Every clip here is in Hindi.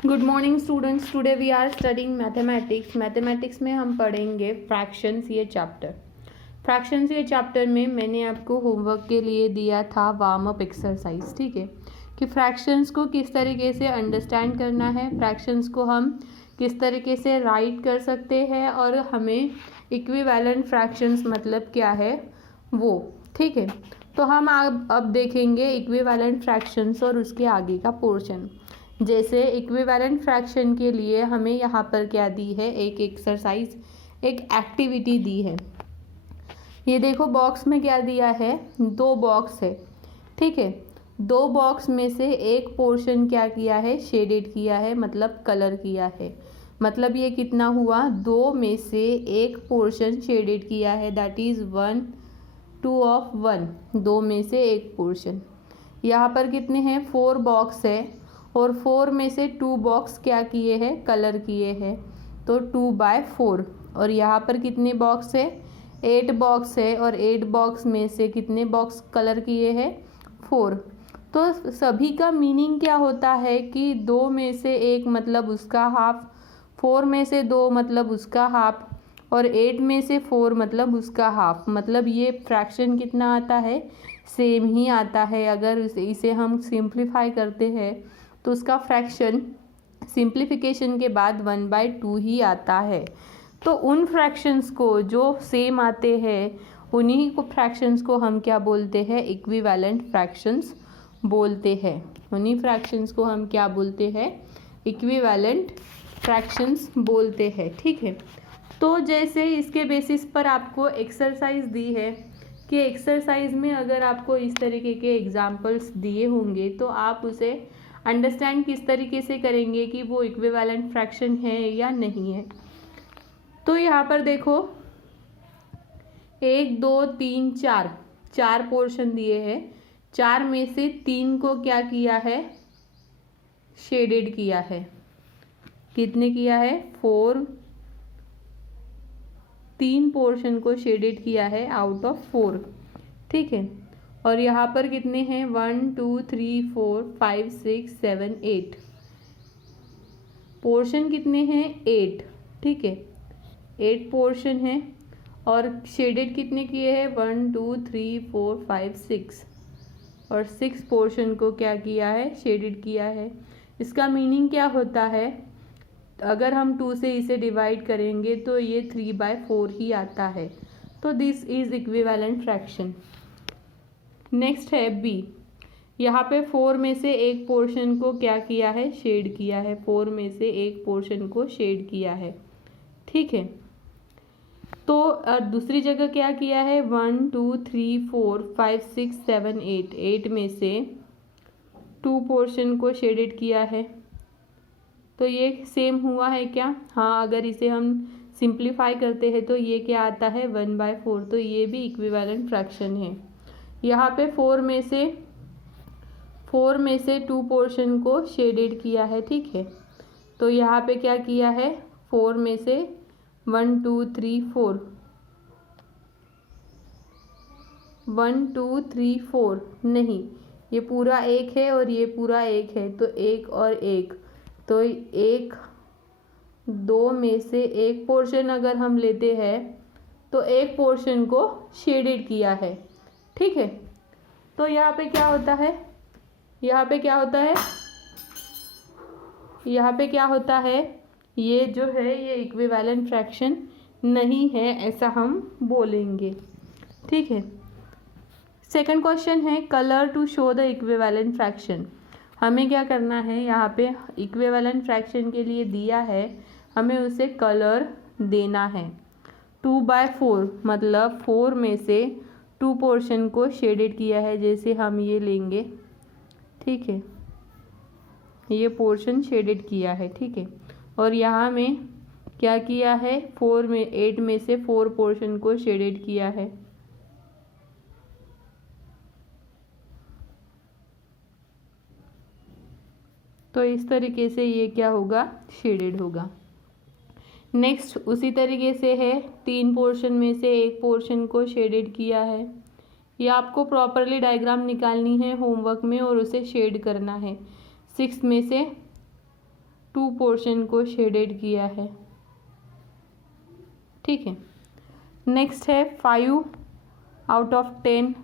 Good morning students. Today we are studying mathematics. Mathematics में हम पढ़ेंगे फ्रैक्शंस ये चैप्टर। फ्रैक्शंस ये चैप्टर में मैंने आपको होमवर्क के लिए दिया था वार्म अप एक्सरसाइज, ठीक है, कि फ्रैक्शंस को किस तरीके से अंडरस्टैंड करना है, फ्रैक्शंस को हम किस तरीके से राइट कर सकते हैं और हमें इक्विवेलेंट फ्रैक्शंस मतलब क्या है वो, ठीक है। तो हम अब देखेंगे इक्विवेलेंट फ्रैक्शंस और उसके आगे का पोर्शन। जैसे इक्विवेलेंट फ्रैक्शन के लिए हमें यहाँ पर क्या दी है, एक एक्सरसाइज, एक एक्टिविटी दी है। ये देखो बॉक्स में क्या दिया है, दो बॉक्स है, ठीक है। दो बॉक्स में से एक पोर्शन क्या किया है, शेडेड किया है, मतलब कलर किया है। मतलब ये कितना हुआ, दो में से एक पोर्शन शेडेड किया है, दैट इज़ 1 2 ऑफ 1, दो में से एक पोर्शन। यहाँ पर कितने हैं, 4 बॉक्स है और 4 में से 2 बॉक्स क्या किए हैं, कलर किए हैं, तो 2/4। और यहाँ पर कितने बॉक्स है, 8 बॉक्स है और 8 बॉक्स में से कितने बॉक्स कलर किए हैं, 4। तो सभी का मीनिंग क्या होता है कि 2 में से 1 मतलब उसका हाफ, 4 में से 2 मतलब उसका हाफ और 8 में से 4 मतलब उसका हाफ। मतलब ये फ्रैक्शन कितना आता है, सेम ही आता है। अगर इसे हम सिंप्लीफाई करते हैं तो उसका फ्रैक्शन सिंप्लीफिकेशन के बाद 1/2 ही आता है। तो उन फ्रैक्शंस को जो सेम आते हैं उन्हीं को फ्रैक्शंस को हम क्या बोलते हैं, इक्विवेलेंट फ्रैक्शंस बोलते हैं। उन्हीं फ्रैक्शंस को हम क्या बोलते हैं, इक्विवेलेंट फ्रैक्शंस बोलते हैं, ठीक है। तो जैसे इसके बेसिस पर आपको एक्सरसाइज दी है कि एक्सरसाइज में अगर आपको इस तरीके के एग्जाम्पल्स दिए होंगे तो आप उसे अंडरस्टैंड किस तरीके से करेंगे कि वो इक्विवेलेंट फ्रैक्शन है या नहीं है। तो यहाँ पर देखो 1 2 3 4 4 पोर्शन दिए हैं। 4 में से 3 को क्या किया है, शेडेड किया है। कितने किया है, 4, 3 पोर्शन को शेडेड किया है आउट ऑफ 4, ठीक है। और यहाँ पर कितने हैं, 1 2 3 4 5 6 7 8 पोर्शन कितने हैं, 8, ठीक है। 8 पोर्शन है और शेडेड कितने किए हैं, 1 2 3 4 5 6 और 6 पोर्शन को क्या किया है, शेडेड किया है। इसका मीनिंग क्या होता है, अगर हम 2 से इसे डिवाइड करेंगे तो ये 3/4 ही आता है। तो this is equivalent fraction. Next है बी। यहाँ पे 4 में से एक पोर्शन को क्या किया है, शेड किया है। 4 में से एक पोर्शन को शेड किया है, ठीक है। तो दूसरी जगह क्या किया है, 1 2 3 4 5 6 7 8 8 में से 2 पोर्शन को शेडेड किया है। तो ये सेम हुआ है क्या, हाँ। अगर इसे हम सिंप्लीफाई करते हैं तो ये क्या आता है, 1/4। तो ये भी इक्विवेलेंट फ्रैक्शन है। यहाँ पे 4 में से 2 पोर्शन को शेडेड किया है, ठीक है। तो यहाँ पे क्या किया है, 4 में से 1 2 3 4 1 2 3 4 नहीं, ये पूरा 1 है और ये पूरा 1 है, तो 1 और 1, तो 1 2 में से एक पोर्शन अगर हम लेते हैं तो एक पोर्शन को शेडेड किया है, ठीक है। तो यहाँ पे क्या होता है, यहाँ पे क्या होता है, यहाँ पे क्या होता है, ये जो है ये इक्विवेलेंट फ्रैक्शन नहीं है, ऐसा हम बोलेंगे, ठीक है। सेकंड क्वेश्चन है colour to show the equivalent fraction. हमें क्या करना है, यहाँ पे इक्विवेलेंट फ्रैक्शन के लिए दिया है, हमें उसे कलर देना है। 2/4 मतलब 4 में से 2 पोर्शन को शेडेड किया है, जैसे हम ये लेंगे, ठीक है। ये पोर्शन शेडेड किया है, ठीक है। और यहाँ में क्या किया है, 8 में से 4 पोर्शन को शेडेड किया है। तो इस तरीके से ये क्या होगा, शेडेड होगा। नेक्स्ट उसी तरीके से है, 3 पोर्शन में से एक पोर्शन को शेडेड किया है। ये आपको प्रॉपरली डायग्राम निकालनी है होमवर्क में और उसे शेड करना है। 6 में से 2 पोर्शन को शेडेड किया है, ठीक है। नेक्स्ट है 5 आउट ऑफ 10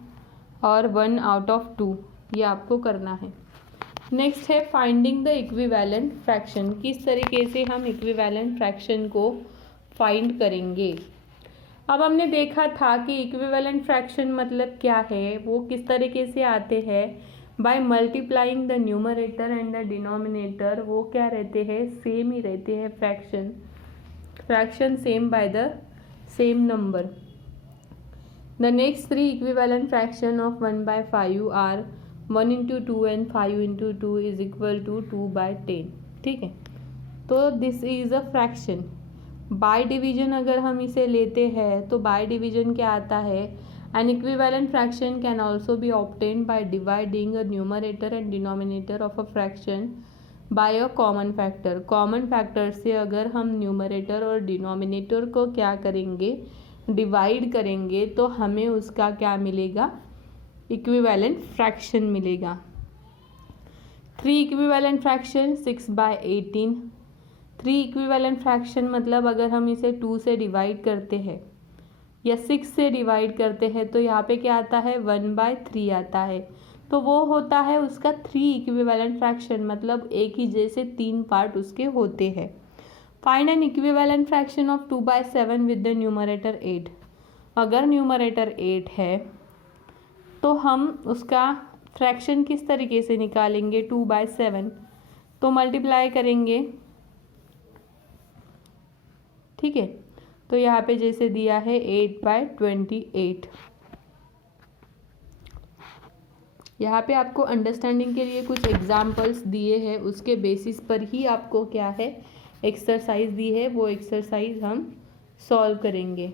और 1 आउट ऑफ 2, ये आपको करना है। नेक्स्ट है फाइंडिंग द इक्विवेलेंट फ्रैक्शन, किस तरीके से हम इक्विवेलेंट फ्रैक्शन को फाइंड करेंगे। अब हमने देखा था कि इक्विवेलेंट फ्रैक्शन मतलब क्या है, वो किस तरीके से आते हैं, by multiplying the numerator and the denominator, वो क्या रहते हैं, सेम ही रहते हैं fraction same by the same number. The next 3 equivalent fraction of 1/5 are 1 into 2 and 5 into 2 is equal to 2/10, ठीक है। तो this is a fraction. By division अगर हम इसे लेते हैं तो बाय डिवीजन क्या आता है, N equivalent fraction can also be obtained by dividing a numerator and denominator of a fraction by a common factor. Common factor से अगर हम न्यूमरेटर और डिनोमिनेटर को क्या करेंगे, डिवाइड करेंगे, तो हमें उसका क्या मिलेगा, इक्विवेलेंट फ्रैक्शन मिलेगा। 3 इक्विवेलेंट फ्रैक्शन 6/18। 3 इक्विवेलेंट फ्रैक्शन मतलब अगर हम इसे 2 से डिवाइड करते हैं या 6 से डिवाइड करते हैं तो यहाँ पे क्या आता है, 1/3 आता है। तो वो होता है उसका 3 इक्विवेलेंट फ्रैक्शन, मतलब एक ही जैसे 3 पार्ट उसके होते हैं। Find N equivalent fraction of 2/7 with the numerator 8। अगर न्यूमरेटर 8 है तो हम उसका फ्रैक्शन किस तरीके से निकालेंगे, 2/7, तो मल्टीप्लाई करेंगे, ठीक है। तो यहाँ पे जैसे दिया है 8/28। यहाँ पे आपको अंडरस्टैंडिंग के लिए कुछ एग्जाम्पल्स दिए हैं, उसके बेसिस पर ही आपको क्या है, एक्सरसाइज दी है, वो एक्सरसाइज हम सॉल्व करेंगे।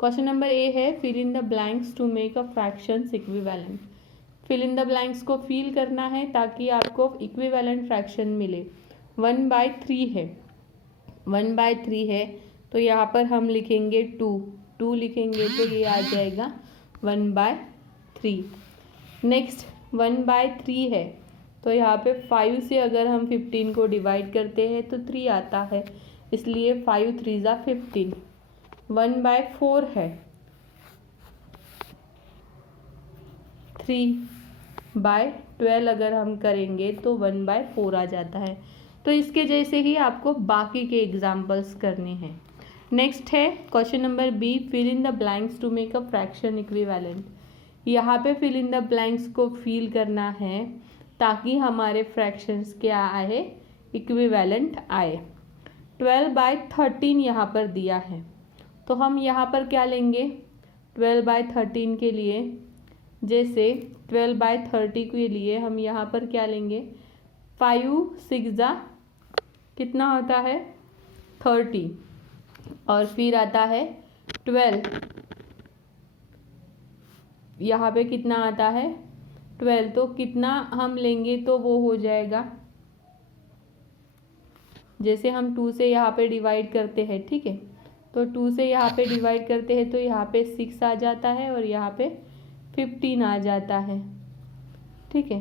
क्वेश्चन नंबर ए है fill in the blanks to make a fractions equivalent. Fill in the blanks को फिल करना है ताकि आपको इक्विवेलेंट फ्रैक्शन मिले। 1/3 है, 1/3 है, तो यहाँ पर हम लिखेंगे 2 लिखेंगे तो ये आ जाएगा 1/3। नेक्स्ट 1/3 है, तो यहाँ पे 5 से अगर हम 15 को डिवाइड करते हैं तो 3 आता है, इसलिए 5 3 ज़ा 15। 1/4 है, 3/12 अगर हम करेंगे तो 1/4 आ जाता है। तो इसके जैसे ही आपको बाकी के एग्जाम्पल्स करने हैं। नेक्स्ट है question number B, fill in the blanks to make a fraction equivalent. यहाँ पे फिल इन द ब्लैंक्स को फिल करना है ताकि हमारे फ्रैक्शंस क्या आए, इक्विवेलेंट आए। 12/13 यहाँ पर दिया है, तो हम यहाँ पर क्या लेंगे, 12/13 के लिए, जैसे 12/30 के लिए हम यहाँ पर क्या लेंगे, 5 6 ज़ा कितना होता है, 30, और फिर आता है 12, यहाँ पे कितना आता है 12, तो कितना हम लेंगे तो वो हो जाएगा, जैसे हम 2 से यहाँ पे डिवाइड करते हैं, ठीक है, तो 2 से यहाँ पे डिवाइड करते हैं तो यहाँ पे 6 आ जाता है और यहाँ पे 15 आ जाता है, ठीक है,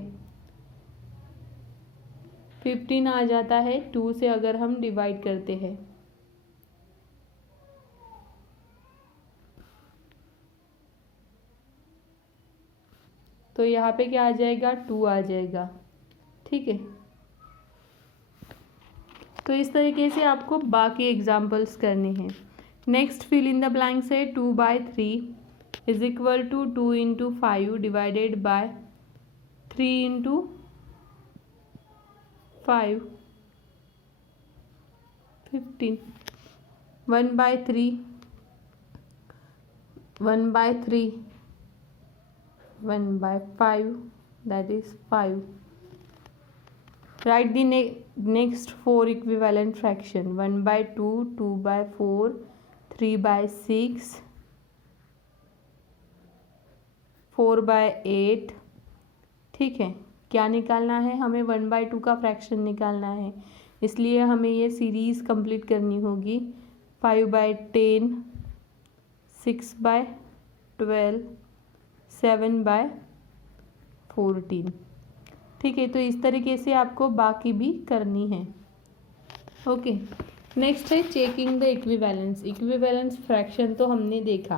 15 आ जाता है 2 से अगर हम डिवाइड करते हैं। तो यहाँ पे क्या आ जाएगा, 2 आ जाएगा, ठीक है। तो इस तरीके से आपको बाकी एग्जाम्पल्स करने हैं। Next fill in the blanks है 2/3 is equal to 2 into 5 divided by 3 into 5 15। 1/3 1/3 1/5, that is 5. Write the next 4 equivalent fraction, 1/2, 2/4, 3/6, 4/8, ठीक है। क्या निकालना है हमें, 1/2 का फ्रैक्शन निकालना है, इसलिए हमें ये सीरीज़ कंप्लीट करनी होगी। 5/10, 6/12, 7/14, ठीक है। तो इस तरीके से आपको बाकी भी करनी है। ओके, नेक्स्ट है checking the equivalence. Equivalence fraction तो हमने देखा,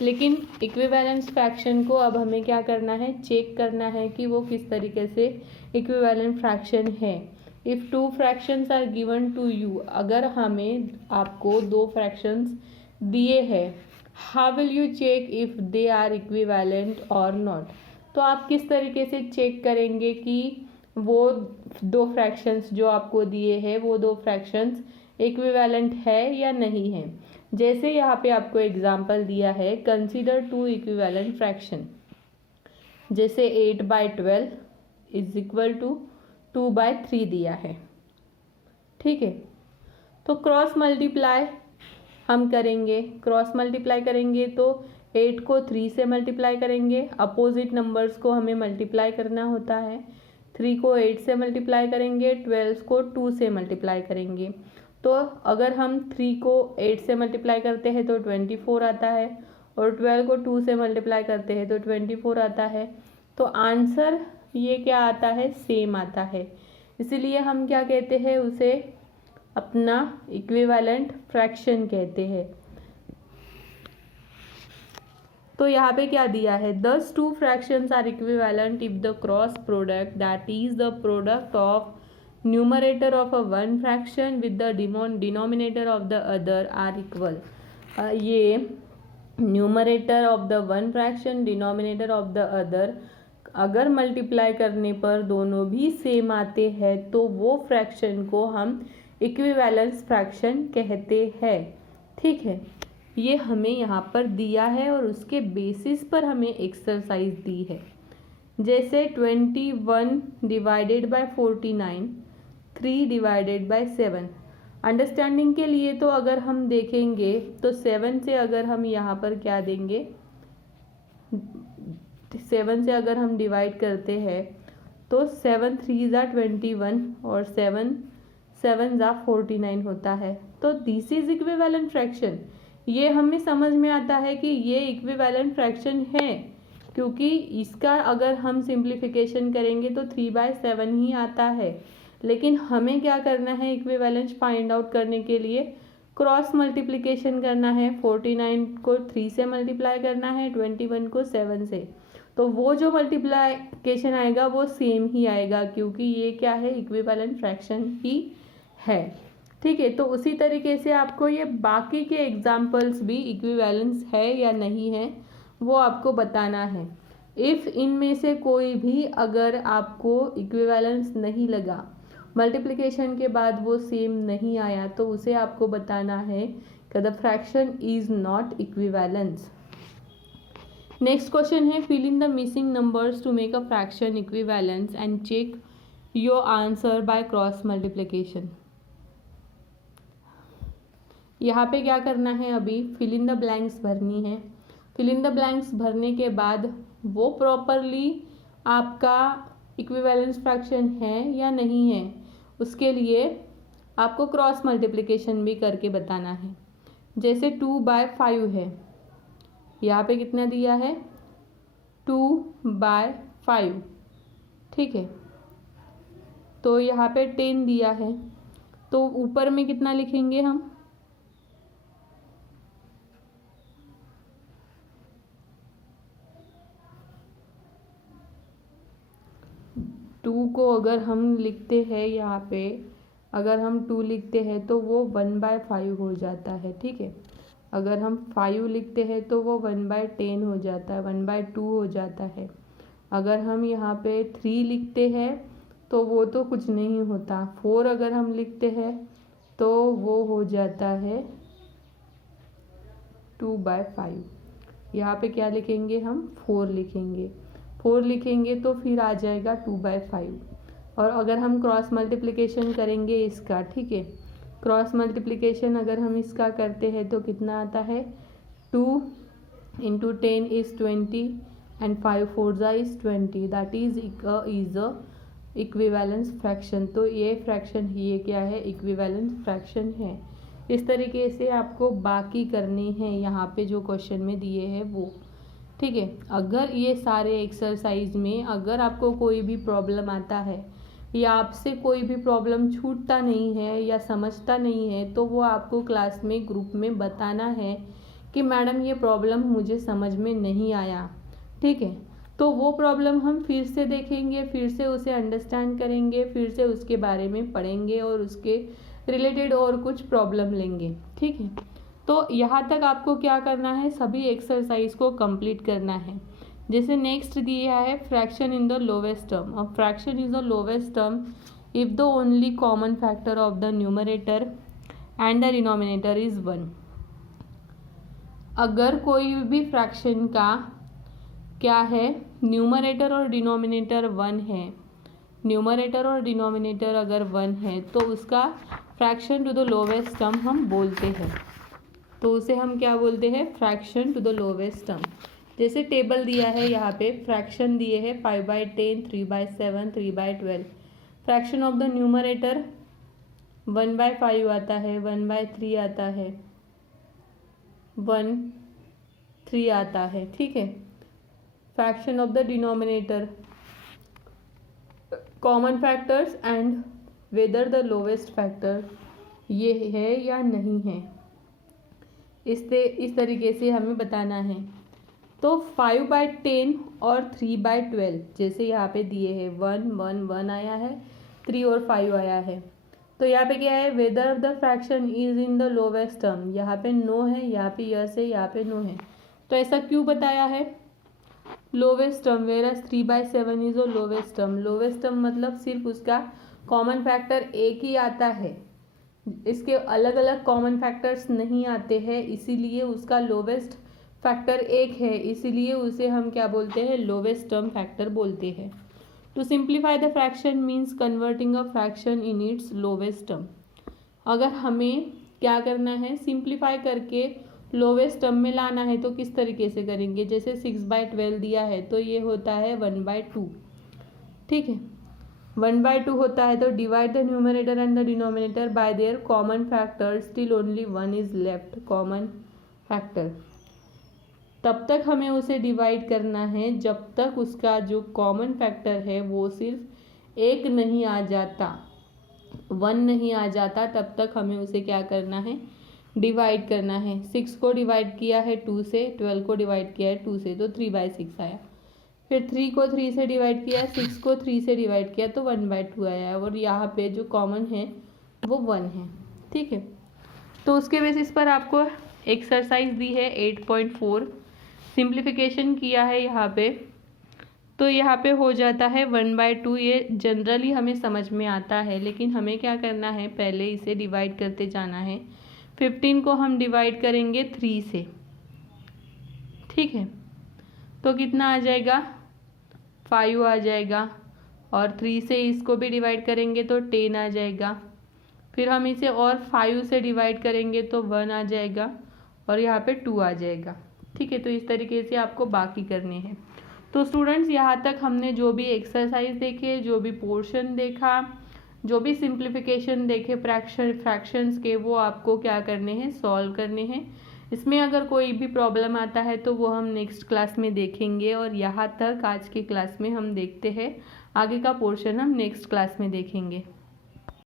लेकिन इक्विवेलेंस फ्रैक्शन को अब हमें क्या करना है, चेक करना है कि वो किस तरीके से इक्विवेलेंट फ्रैक्शन है। If two fractions are given to you, अगर हमें आपको दो फ्रैक्शंस दिए हैं, how will you check if they are equivalent और नॉट। तो आप किस तरीके से चेक करेंगे कि वो दो फ्रैक्शंस जो आपको दिए हैं वो दो फ्रैक्शंस इक्विवेलेंट है या नहीं है। जैसे यहाँ पे आपको एग्जाम्पल दिया है, कंसीडर टू इक्विवेलेंट फ्रैक्शन, जैसे 8/12 इज इक्वल टू 2/3 दिया है, ठीक है। तो क्रॉस मल्टीप्लाई हम करेंगे, क्रॉस मल्टीप्लाई करेंगे तो 8 को 3 से मल्टीप्लाई करेंगे, अपोजिट नंबर्स को हमें मल्टीप्लाई करना होता है। 3 को 8 से मल्टीप्लाई करेंगे, 12 को 2 से मल्टीप्लाई करेंगे। तो अगर हम 3 को 8 से मल्टीप्लाई करते हैं तो 24 आता है, और 12 को 2 से मल्टीप्लाई करते हैं तो 24 आता है। तो आंसर ये क्या आता है, सेम आता है। इसीलिए हम क्या कहते हैं, उसे अपना इक्विवेलेंट फ्रैक्शन कहते हैं। तो यहाँ पे क्या दिया है, thus two fractions are equivalent if the cross product that is the product of numerator of a one fraction with the denominator of the other are equal. ये numerator of the one fraction, denominator of the other, अगर मल्टीप्लाई करने पर दोनों भी सेम आते हैं तो वो फ्रैक्शन को हम इक्विवेलेंस फ्रैक्शन कहते हैं, ठीक है। ये हमें यहाँ पर दिया है और उसके बेसिस पर हमें एक्सरसाइज दी है। जैसे 21 divided by 49, 3 divided by 7। Understanding के लिए तो अगर हम देखेंगे तो 7 से अगर हम यहाँ पर क्या देंगे, 7 से अगर हम डिवाइड करते हैं तो 7 3 ज़ा 21 और 7 7 ज़ा 49 होता है। तो दिस इज इक्विवेलेंट फ्रैक्शन। ये हमें समझ में आता है कि ये इक्विवेलेंट फ्रैक्शन है, क्योंकि इसका अगर हम सिंप्लीफिकेशन करेंगे तो 3/7 ही आता है। लेकिन हमें क्या करना है, इक्विवेलेंस फाइंड आउट करने के लिए क्रॉस मल्टीप्लिकेशन करना है। 49 को 3 से मल्टीप्लाई करना है, 21 को 7 से। तो वो जो मल्टीप्लिकेशन आएगा वो सेम ही आएगा, क्योंकि ये क्या है, इक्विवेलेंट फ्रैक्शन ही है, ठीक है। तो उसी तरीके से आपको ये बाकी के एग्जाम्पल्स भी इक्विवेलेंस है या नहीं है वो आपको बताना है। इफ़ इनमें से कोई भी अगर आपको इक्विवेलेंस नहीं लगा, मल्टीप्लिकेशन के बाद वो सेम नहीं आया, तो उसे आपको बताना है कि the fraction is not equivalence. Next question है, fill in the missing numbers to make a fraction equivalence and check your answer by cross multiplication. यहाँ पे क्या करना है, अभी फिल इन द ब्लैंक्स भरनी है। फिल इन द ब्लैंक्स भरने के बाद वो प्रॉपरली आपका इक्विवेलेंस फ्रैक्शन है या नहीं है, उसके लिए आपको क्रॉस मल्टीप्लिकेशन भी करके बताना है। जैसे 2/5 है, यहाँ पे कितना दिया है, 2/5, ठीक है। तो यहाँ पे 10 दिया है, तो ऊपर में कितना लिखेंगे हम, 2 को अगर हम लिखते हैं यहाँ पे, अगर हम 2 लिखते हैं तो वो 1/5 हो जाता है, ठीक है। अगर हम 5 लिखते हैं तो वो 1/10 हो जाता है, 1/2 हो जाता है। अगर हम यहाँ पे 3 लिखते हैं तो वो तो कुछ नहीं होता। 4 अगर हम लिखते हैं तो वो हो जाता है 2/5। यहाँ पे क्या लिखेंगे हम, 4 लिखेंगे। 4 लिखेंगे तो फिर आ जाएगा 2/5। और अगर हम क्रॉस मल्टीप्लिकेशन करेंगे इसका, ठीक है, क्रॉस मल्टीप्लिकेशन अगर हम इसका करते हैं तो कितना आता है, 2 × 10 is 20 and 5 4 is 20, that is equivalence fraction. तो ये फ्रैक्शन, ये क्या है, इक्विवेलेंस फ्रैक्शन है। इस तरीके से आपको बाकी करने हैं यहाँ पे जो क्वेश्चन में दिए हैं वो, ठीक है। अगर ये सारे एक्सरसाइज में अगर आपको कोई भी प्रॉब्लम आता है, या आपसे कोई भी प्रॉब्लम छूटता नहीं है या समझता नहीं है, तो वो आपको क्लास में ग्रुप में बताना है कि मैडम ये प्रॉब्लम मुझे समझ में नहीं आया। ठीक है, तो वो प्रॉब्लम हम फिर से देखेंगे, फिर से उसे अंडरस्टैंड करेंगे, फिर से उसके बारे में पढ़ेंगे और उसके रिलेटेड और कुछ प्रॉब्लम लेंगे। ठीक है, तो यहाँ तक आपको क्या करना है, सभी एक्सरसाइज को कंप्लीट करना है। जैसे नेक्स्ट दिया है fraction in the lowest term. अब fraction is the lowest term if the only common factor of the numerator and the denominator is 1। अगर कोई भी फ्रैक्शन का क्या है, न्यूमरेटर और डिनोमिनेटर 1 है, न्यूमरेटर और डिनोमिनेटर अगर 1 है तो उसका fraction to the lowest term हम बोलते हैं। तो उसे हम क्या बोलते हैं, fraction to the lowest term. जैसे टेबल दिया है यहाँ पे, फ्रैक्शन दिए हैं 5/10, 3/7, 3/12। फ्रैक्शन ऑफ द न्यूमरेटर 1/5 आता है, 1/3 आता है, 1/3 आता है। ठीक है, fraction of the denominator, common factors and whether the lowest factor ये है या नहीं है, इस तरीके से हमें बताना है। तो 5/10 और 3/12 जैसे यहाँ पे दिए हैं, 1 1 1 आया है, 3 और 5 आया है। तो यहाँ पे क्या है, whether the fraction is in the lowest term, यहाँ पे नो है, यहाँ पे यस है, यहाँ पे नो है। तो ऐसा क्यों बताया है, lowest term, versus 3/7 is the lowest term. Lowest term मतलब सिर्फ उसका कॉमन फैक्टर एक ही आता है, इसके अलग अलग कॉमन फैक्टर्स नहीं आते हैं, इसीलिए उसका लोवेस्ट फैक्टर एक है, इसीलिए उसे हम क्या बोलते हैं, लोवेस्ट टर्म फैक्टर बोलते हैं। To simplify the fraction means converting a fraction in its lowest term. अगर हमें क्या करना है, सिंप्लीफाई करके लोवेस्ट टर्म में लाना है तो किस तरीके से करेंगे, जैसे 6/12 दिया है तो ये होता है 1/2। ठीक है, 1/2 होता है तो divide the numerator and the denominator by their common factor, still only 1 is left common factor. तब तक हमें उसे डिवाइड करना है जब तक उसका जो कॉमन फैक्टर है वो सिर्फ एक नहीं आ जाता, 1 नहीं आ जाता, तब तक हमें उसे क्या करना है, डिवाइड करना है। 6 को डिवाइड किया है 2 से, 12 को डिवाइड किया है 2 से, तो 3/6 आया। फिर 3 को 3 से डिवाइड किया, 6 को 3 से डिवाइड किया तो 1/2 आया है, और यहाँ पे जो कॉमन है वो 1 है। ठीक है, तो उसके बेसिस पर आपको एक्सरसाइज दी है 8.4, सिंप्लीफिकेशन किया है यहाँ पे, तो यहाँ पे हो जाता है 1/2। ये जनरली हमें समझ में आता है, लेकिन हमें क्या करना है, पहले इसे डिवाइड करते जाना है। 15 को हम डिवाइड करेंगे 3 से। ठीक है, तो कितना आ जाएगा, 5 आ जाएगा, और 3 से इसको भी डिवाइड करेंगे तो 10 आ जाएगा। फिर हम इसे और 5 से डिवाइड करेंगे तो 1 आ जाएगा, और यहाँ पे 2 आ जाएगा। ठीक है, तो इस तरीके से आपको बाकी करने हैं। तो स्टूडेंट्स, यहाँ तक हमने जो भी एक्सरसाइज देखे, जो भी पोर्शन देखा, जो भी सिंप्लीफिकेशन देखे फ्रैक्शंस के, वो आपको क्या करने हैं, सॉल्व करने हैं। इसमें अगर कोई भी प्रॉब्लम आता है तो वो हम नेक्स्ट क्लास में देखेंगे, और यहाँ तक आज की क्लास में हम देखते हैं, आगे का पोर्शन हम नेक्स्ट क्लास में देखेंगे।